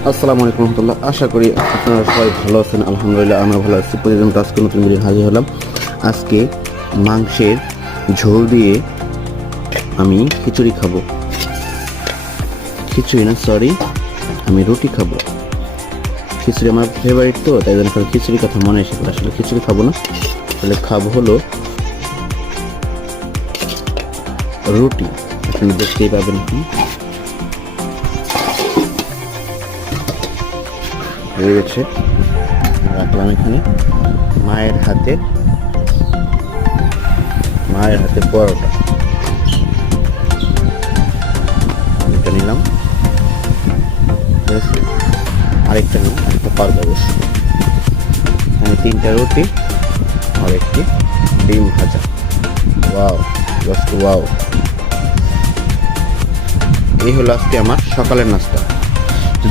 আসসালামু আলাইকুম রহমতুল্লাহ। আশা করি আপনারা সবাই ভালো আছেন। আলহামদুলিল্লাহ আমরা ভালো আছি। প্রতিদিন আজকে নতুন ভিডিও হাজির হলাম। আজকে মাংসের ঝোল দিয়ে আমি খিচুড়ি খাবো। খিচুড়ি না, সরি, আমি রুটি খাবো। খিচুড়ি আমার ফেভারিট, তো তাই জন্য খিচুড়ির কথা মনে এসে পড়ে। আসলে খিচুড়ি খাবো না, তাহলে খাবো হলো রুটি। আপনি দেখতেই পাবেন। হয়ে গেছে, রাখলাম এখানে। মায়ের হাতে পরোটা এটা নিলাম, ঠিক আছে। আরেকটা নিলাম, আরেকটা পারবো অবশ্য। এখানে 3টা রুটি আর একটি ডিম ভাজা। Wow, just wow. এই হলো আজকে আমার সকালের নাস্তা।